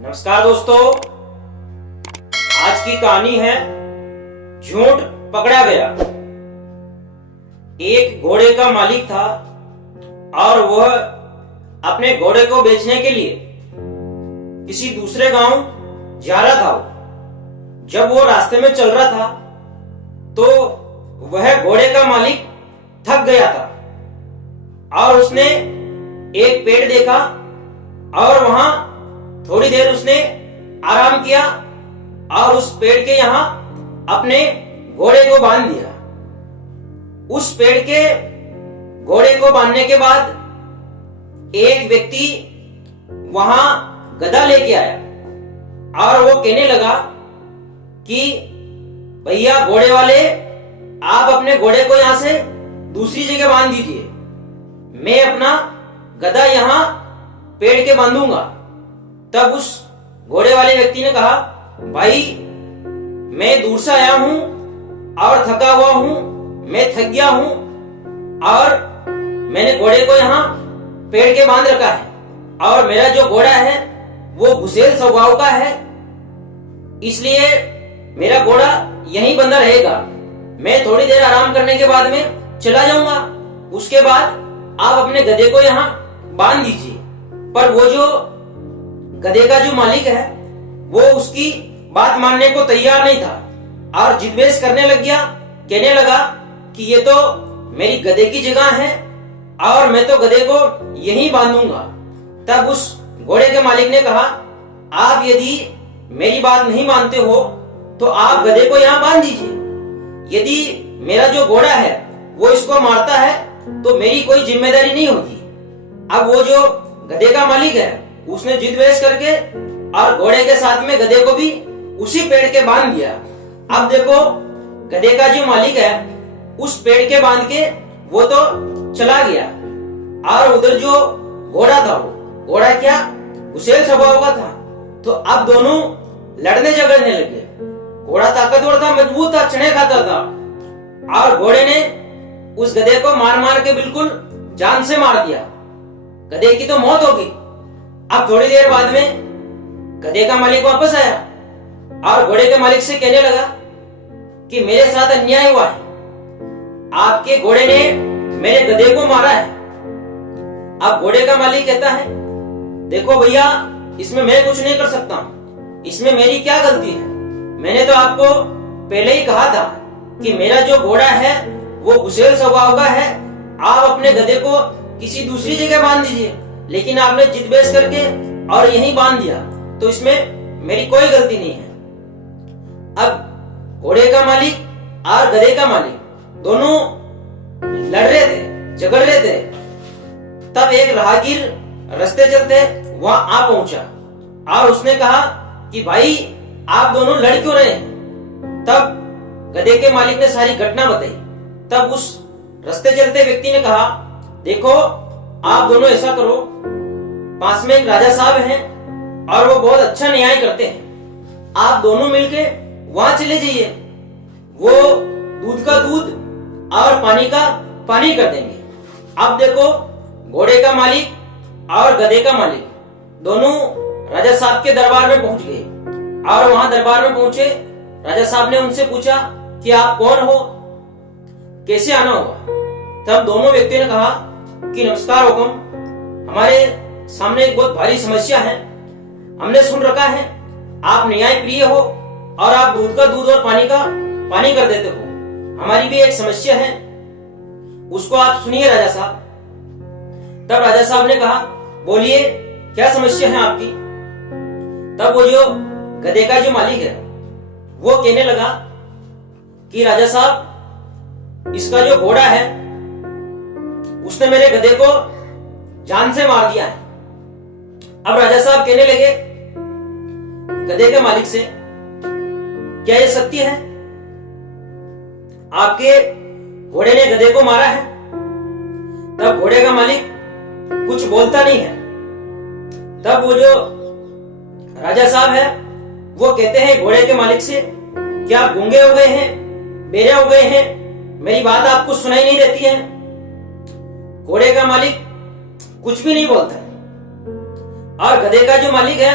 नमस्कार दोस्तों, आज की कहानी है झूठ पकड़ा गया। एक घोड़े का मालिक था और वह अपने घोड़े को बेचने के लिए किसी दूसरे गांव जा रहा था। जब वो रास्ते में चल रहा था तो वह घोड़े का मालिक थक गया था और उसने एक पेड़ देखा और वहां थोड़ी देर उसने आराम किया और उस पेड़ के यहां अपने घोड़े को बांध दिया। उस पेड़ के घोड़े को बांधने के बाद एक व्यक्ति वहां गधा लेके आया और वो कहने लगा कि भैया घोड़े वाले, आप अपने घोड़े को यहां से दूसरी जगह बांध दीजिए, मैं अपना गधा यहां पेड़ के बांधूंगा। तब उस घोड़े वाले व्यक्ति ने कहा, भाई मैं दूर से आया हूं और थका हुआ हूं, मैं थक गया हूं और मैंने घोड़े को यहां पेड़ के बांध रखा है और मेरा जो घोड़ा है वो गुस्सेल स्वभाव का है, इसलिए मेरा घोड़ा यहीं बंधा रहेगा। मैं थोड़ी देर आराम करने के बाद में चला जाऊंगा, उसके बाद आप अपने गधे को यहां बांध दीजिए। पर वो जो गधे का जो मालिक है वो उसकी बात मानने को तैयार नहीं था और जिद्वेश करने लग गया, कहने लगा कि ये तो मेरी गधे की जगह है और मैं तो गधे को यहीं बांधूंगा। तब उस घोड़े के मालिक ने कहा, आप यदि मेरी बात नहीं मानते हो तो आप गधे को यहां बांध दीजिए। यदि मेरा जो घोड़ा है वो इसको मारता है तो मेरी कोई जिम्मेदारी नहीं होगी। अब वो जो गधे का मालिक है उसने जिद्वेश करके और घोड़े के साथ में गधे को भी उसी पेड़ के बांध दिया। अब देखो, गधे का जो मालिक है उस पेड़ के बांध के वो तो चला गया और उधर जो घोड़ा था वो घोड़ा क्या गुस्सेल स्वभाव का था। तो अब दोनों लड़ने झगड़ने लगे। घोड़ा ताकतवर था, मजबूत था, चने खाता था और घोड़े ने उस गधे को मार मार के बिल्कुल जान से मार दिया। गधे की तो मौत होगी। अब थोड़ी देर बाद में गधे का मालिक वापस आया और घोड़े के मालिक से कहने लगा कि मेरे साथ अन्याय हुआ है, आपके घोड़े ने मेरे गधे को मारा है। अब घोड़े का मालिक कहता है, देखो भैया, इसमें मैं कुछ नहीं कर सकता हूं, इसमें मेरी क्या गलती है। मैंने तो आपको पहले ही कहा था कि मेरा जो घोड़ा है वो गुस्सेल स्वभाव का है, आप अपने गधे को किसी दूसरी जगह बांध दीजिए, लेकिन आपने जिद्वेश करके और यहीं बांध दिया, तो इसमें मेरी कोई गलती नहीं है। अब घोड़े का मालिक और गधे का मालिक दोनों लड़ रहे थे, झगड़ रहे थे। तब एक राहगीर रास्ते चलते वहां आ पहुंचा और उसने कहा कि भाई आप दोनों लड़ क्यों रहे हैं। तब गधे के मालिक ने सारी घटना बताई। तब उस रास्ते चलते व्यक्ति ने कहा, देखो आप दोनों ऐसा करो, पास में एक राजा साहब हैं और वो बहुत अच्छा न्याय करते हैं, आप दोनों मिलके वहां चले जाइए, वो दूध का दूध और पानी का पानी कर देंगे। अब देखो, घोड़े का मालिक और गधे का मालिक दोनों राजा साहब के दरबार में पहुंच गए और वहां दरबार में पहुंचे। राजा साहब ने उनसे पूछा कि आप कौन हो, कैसे आना होगा। तब दोनों व्यक्तियों ने कहा कि नमस्कार हुकुम, हमारे सामने एक बहुत भारी समस्या है। हमने सुन रखा है आप न्याय प्रिय हो और आप दूध का दूध और पानी का पानी कर देते हो। हमारी भी एक समस्या है, उसको आप सुनिए राजा साहब। तब राजा साहब ने कहा, बोलिए क्या समस्या है आपकी। तब वो जो गधे का जो मालिक है वो कहने लगा कि राजा साहब, इसका जो घोड़ा है उसने मेरे गधे को जान से मार दिया है। अब राजा साहब कहने लगे गधे के मालिक से, क्या ये सत्य है, आपके घोड़े ने गधे को मारा है। तब घोड़े का मालिक कुछ बोलता नहीं है। तब वो जो राजा साहब है वो कहते हैं घोड़े के मालिक से, क्या आप गूंगे हो गए हैं, बेरे हो गए हैं, मेरी बात आपको सुनाई नहीं देती है। घोड़े का मालिक कुछ भी नहीं बोलता और गधे का जो मालिक है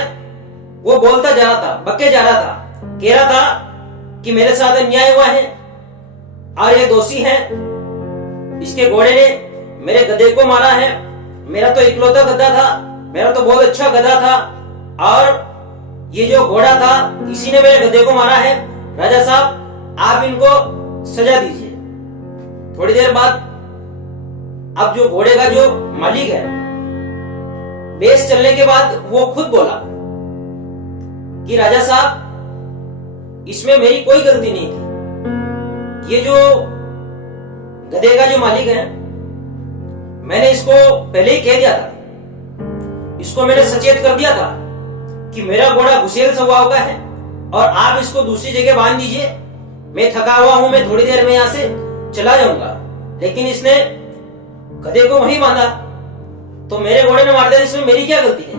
वो बोलता जा रहा था, बक्के जा रहा था, कह रहा था कि मेरे साथ अन्याय हुआ है और ये दोषी है, इसके घोड़े ने मेरे गधे को मारा है, मेरा तो इकलौता गधा था, मेरा तो बहुत अच्छा गधा था और ये जो घोड़ा था इसी ने मेरे गधे को मारा है। राजा साहब आप इनको सजा दीजिए। थोड़ी देर बाद अब जो घोड़े का जो मालिक है, बेस चलने के बाद वो खुद बोला कि राजा साहब इसमें मेरी कोई गलती नहीं थी, ये जो गधे का जो मालिक है मैंने इसको पहले ही कह दिया था, इसको मैंने सचेत कर दिया था कि मेरा घोड़ा घुसेल स्वभाव का है और आप इसको दूसरी जगह बांध दीजिए, मैं थका हुआ हूं, मैं थोड़ी देर में यहां से चला जाऊंगा। लेकिन इसने गधे को वहीं बांधा, तो मेरे घोड़े ने मार दिया, इसमें मेरी क्या गलती है।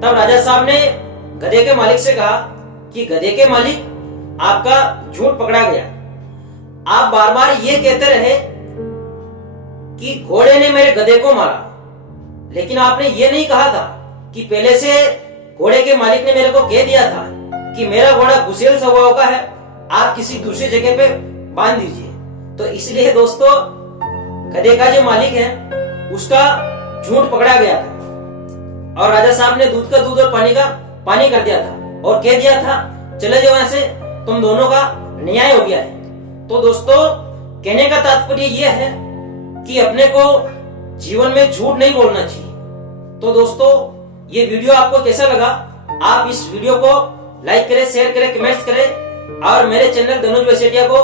तब राजा साहब ने गधे के मालिक से कहा कि गधे के मालिक आपका झूठ पकड़ा गया, आप बार बार ये कहते रहे कि घोड़े ने मेरे गधे को मारा, लेकिन आपने ये नहीं कहा था कि पहले से घोड़े के मालिक ने मेरे को कह दिया था कि मेरा घोड़ा घुसेल स्वभाव का है, आप किसी दूसरी जगह पे बांध दीजिए। तो इसलिए दोस्तों गधे का जो मालिक है उसका झूठ पकड़ा गया था और राजा साहब ने दूध का दूध और पानी का पानी कर दिया था और कह दिया था चले जाओ यहाँ से, तुम दोनों का न्याय हो गया है। तो दोस्तों कहने का तात्पर्य यह है कि अपने को जीवन में झूठ नहीं बोलना चाहिए। तो दोस्तों ये वीडियो आपको कैसा लगा, आप इस वीडियो को लाइक करें, शेयर करें, कमेंट्स करें और मेरे चैनल धनुष वसेटिया को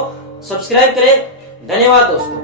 सब्सक्राइब करें। धन्यवाद दोस्तों।